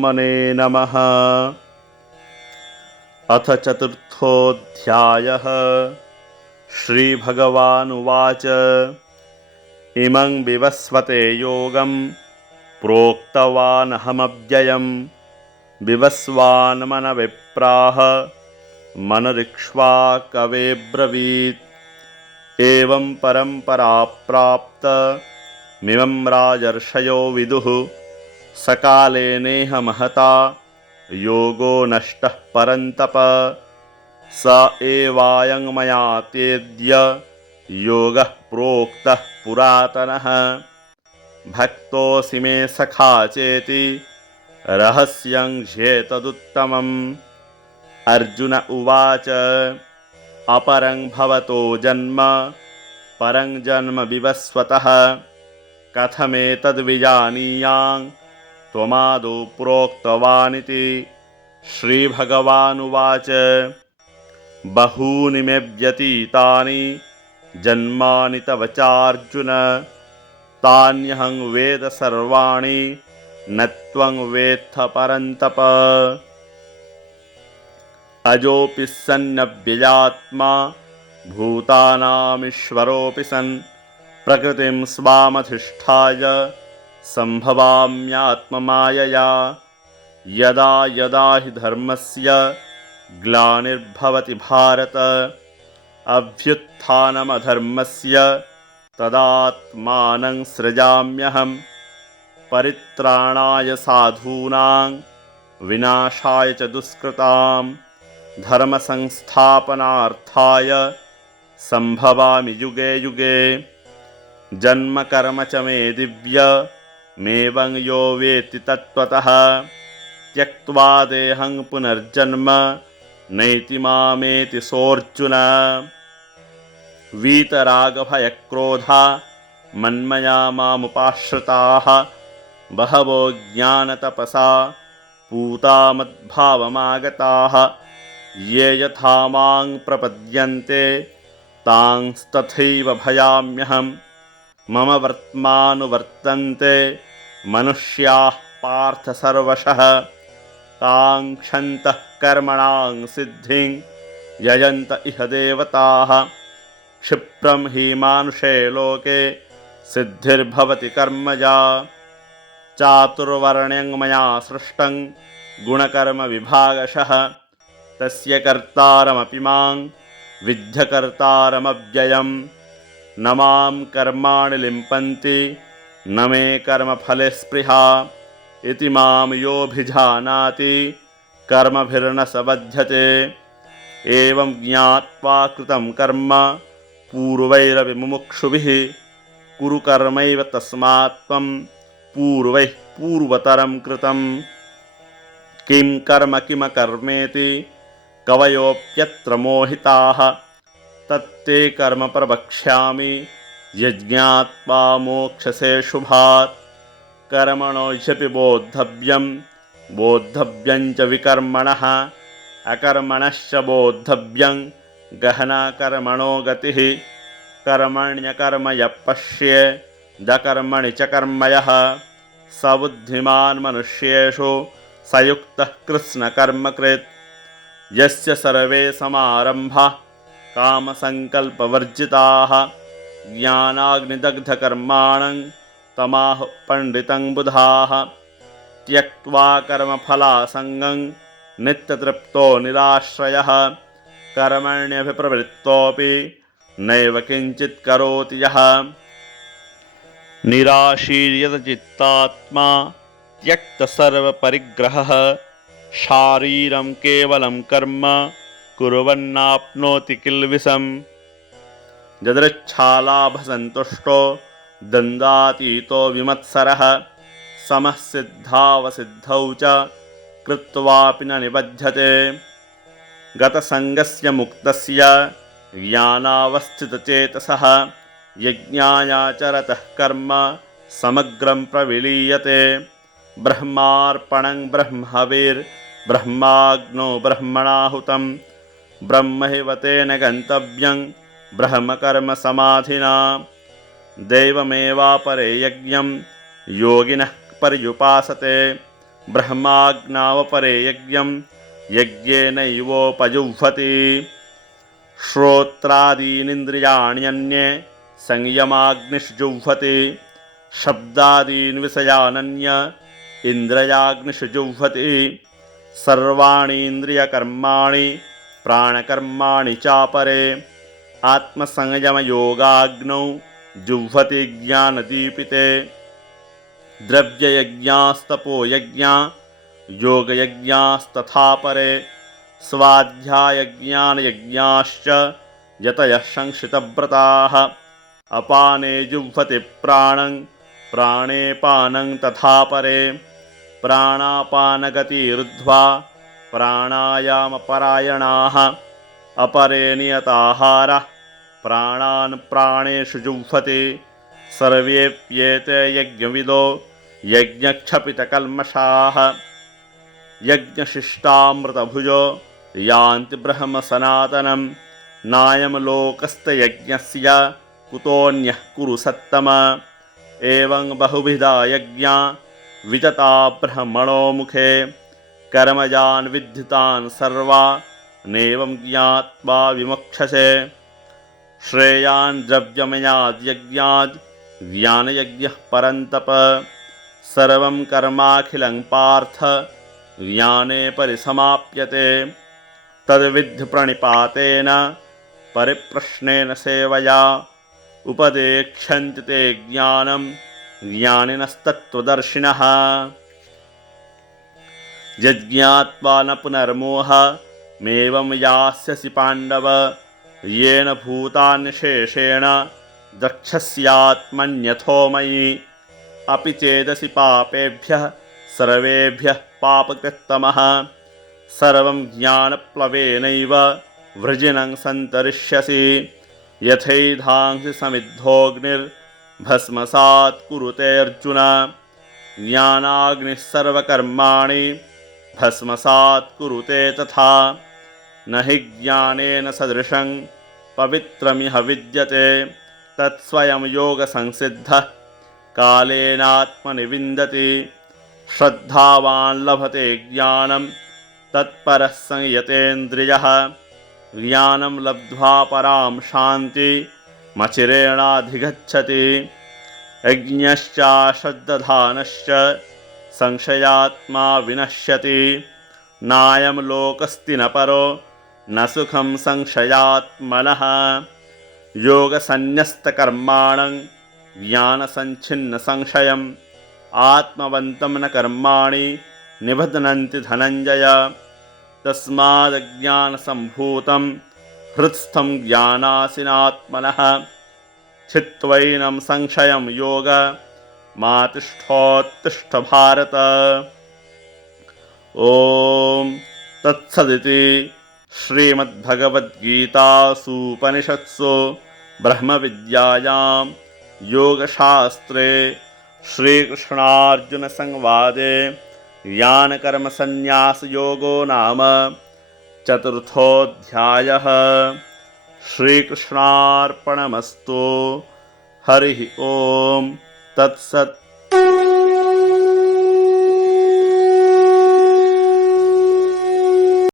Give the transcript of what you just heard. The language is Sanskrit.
परमात्मने नमः। अथ चतुर्थोऽध्यायः। श्रीभगवानुवाच इमं विवस्वते योगं प्रोक्तवानहमव्ययम् विवस्वान्मनविप्राह मनरिक्ष्वाकवे ब्रवीत्। एवं परम्परा प्राप्त मिमं राजर्षयो विदुः सकाले नेह महता योगो नष्टः परन्तप। स एवायं मया तेद्य योगः प्रोक्तः पुरातनः। भक्तोऽसि मे सखा चेति रहस्यं ह्येतदुत्तमम्। अर्जुन उवाच अपरं भवतो जन्म परं जन्म विवस्वतः कथमेतद्विजानीयां त्वमादौ प्रोक्तवानिति। श्रीभगवानुवाच बहूनि मे व्यतीतानि जन्मानि तव चार्जुन तान्यहं वेद सर्वाणि न त्वं वेत्थ परन्तप। अजोऽपि सन्नव्ययात्मा भूतानामीश्वरोऽपि सन् प्रकृतिं स्वामधिष्ठाय सम्भवाम्यात्ममायया। यदा यदा हि धर्मस्य ग्लानिर्भवति भारत अभ्युत्थानमधर्मस्य तदात्मानं सृजाम्यहम्। परित्राणाय साधूनां विनाशाय च दुष्कृतां धर्मसंस्थापनार्थाय सम्भवामि युगे युगे। जन्म कर्म च मे दिव्यमेवं यो वेत्ति तत्त्वतः त्यक्त्वा देहं पुनर्जन्म नैति मामेति सोऽर्जुन। वीतरागभयक्रोधा मन्मया मामुपाश्रिताः बहवो ज्ञानतपसा पूता मद्भावमागताः। ये यथा मां प्रपद्यन्ते तांस्तथैव भजाम्यहम्। मम वर्त्मानुवर्तन्ते मनुष्याः पार्थ सर्वशः काङ्क्षन्तः कर्मणां सिद्धिं यजन्त इह देवताः। क्षिप्रं हि मानुषे लोके सिद्धिर्भवति कर्मजा। चातुर्वर्ण्यं मया सृष्टं गुणकर्मविभागशः तस्य कर्तारमपि मां विद्यकर्तारमव्ययम्। न मां कर्माणि लिम्पन्ति न मे कर्मफले स्पृहा इति मां योऽभिजानाति कर्मभिर्न स बध्यते। एवं ज्ञात्वा कृतं कर्म पूर्वैरपि मुमुक्षुभिः कुरु कर्मैव तस्मात् त्वं पूर्वैः पूर्वतरं कृतं। किं कर्म किमकर्मेति कवयोऽप्यत्र मोहिताः तत्ते कर्म प्रवक्ष्यामि यज्ञात्वा मोक्षसे शुभात्। कर्मणो ह्यपि बोद्धव्यं बोद्धव्यं च विकर्मणः अकर्मणश्च बोद्धव्यं गहना कर्मणो गतिः। कर्मण्यकर्म यः पश्येद् अकर्मणि च कर्म यः स बुद्धिमान् मनुष्येषु स युक्तः कृत्स्नकर्मकृत्। यस्य सर्वे समारम्भाः कामसङ्कल्पवर्जिताः ज्ञानाग्निदग्धकर्माणं तमाहुः पण्डितं बुधाः। त्यक्त्वा कर्मफलासङ्गं नित्यतृप्तो निराश्रयः कर्मण्यभिप्रवृत्तोऽपि नैव किञ्चित् करोति यः। निराशीर्यतचित्तात्मा त्यक्तसर्वपरिग्रहः शारीरं केवलं कर्म कुर्वन्नाप्नोति किल्बिषम्। यदृच्छालाभसन्तुष्टो द्वन्द्वातीतो विमत्सरः समः सिद्धावसिद्धौ च कृत्वापि न निबध्यते। गतसङ्गस्य मुक्तस्य ज्ञानावस्थितचेतसः यज्ञायाचरतः कर्म समग्रं प्रविलीयते। ब्रह्मार्पणं ब्रह्महविर्ब्रह्माग्नौ ब्रह्मणाहुतं ब्रह्मैव तेन गन्तव्यं ब्रह्मकर्मसमाधिना। दैवमेवापरे यज्ञं योगिनः पर्युपासते ब्रह्माज्ञावपरे यज्ञं यज्ञेनैवोपजुह्वति श्रोत्रादीनिन्द्रियाण्यन्ये संयमाग्निषुजुह्वति शब्दादीन् विषयानन्य इन्द्रियाग्निषुजुह्वति सर्वाणीन्द्रियकर्माणि प्राणकर्माणि चापरे आत्मसंयमयोगाग्नौ जुह्वति ज्ञानदीपिते द्रव्ययज्ञास्तपोयज्ञा योगयज्ञास्तथा परे स्वाध्यायज्ञानयज्ञाश्च यतयः संशितव्रताः अपाने जुह्वति प्राणं प्राणे पानं तथा परे प्राणापानगतिरुद्ध्वा प्राणायामपरायणाः अपरे नियताहारः प्राणान् प्राणेषु जुह्वति सर्वेप्येते यज्ञविदो यज्ञक्षपितकल्मषाः यज्ञशिष्टामृतभुजो यान्ति ब्रह्म सनातनं नायं लोकस्तयज्ञस्य कुतोऽन्यः कुरु सत्तम एवं बहुविधा यज्ञा वितता ब्रह्मणो मुखे कर्मजान् विद्धितान् सर्वा नैवं ज्ञात्वा विमुक्षसे श्रेयान् द्रव्यमयाद्यज्ञाद् ज्ञानयज्ञः परन्तप सर्वं कर्माखिलं पार्थ ज्ञाने परिसमाप्यते तद्विद्धि प्रणिपातेन परिप्रश्नेन सेवया उपदेक्ष्यन्ति ते ज्ञानं ज्ञानिनस्तत्त्वदर्शिनः यज्ञात्वा न पुनर्मोहमेवं यास्यसि पाण्डव येन भूतान्यशेषेण द्रक्ष्यस्यात्मन्यथो मयि अपि चेदसि पापेभ्यः सर्वेभ्यः पापकृत्तमः सर्वं ज्ञानप्लवेनैव वृजिनं सन्तरिष्यसि यथैधांसि समिद्धोऽग्निर्भस्मसात् कुरुते अर्जुन ज्ञानाग्निः सर्वकर्माणि भस्मसात् कुरुते तथा न हि ज्ञानेन सदृशं पवित्रमिह विद्यते तत्स्वयं योगसंसिद्धः कालेनात्मनि विन्दति श्रद्धावान् लभते ज्ञानं तत्परः संयतेन्द्रियः ज्ञानं लब्ध्वा परां शान्तिमचिरेणाधिगच्छति यज्ञश्चाश्रद्दधानश्च संशयात्मा विनश्यति नायं लोकस्ति न परो न सुखं संशयात्मनः योगसन्न्यस्तकर्माणं ज्ञानसञ्छिन्नसंशयम् आत्मवन्तं न कर्माणि निबध्नन्ति धनञ्जय तस्मादज्ञानसम्भूतं हृत्स्थं ज्ञानासिनात्मनः छित्त्वैनं संशयं योग मातिष्ठोत्तिष्ठ भारत। ॐ तत्सदिति श्रीमद्भगवद्गीतासूपनिषत्सु ब्रह्मविद्यायां योगशास्त्रे श्रीकृष्णार्जुनसंवादे ज्ञानकर्मसन्न्यासयोगो नाम चतुर्थोऽध्यायः। श्रीकृष्णार्पणमस्तु। हरिः ॐ तत्सत्।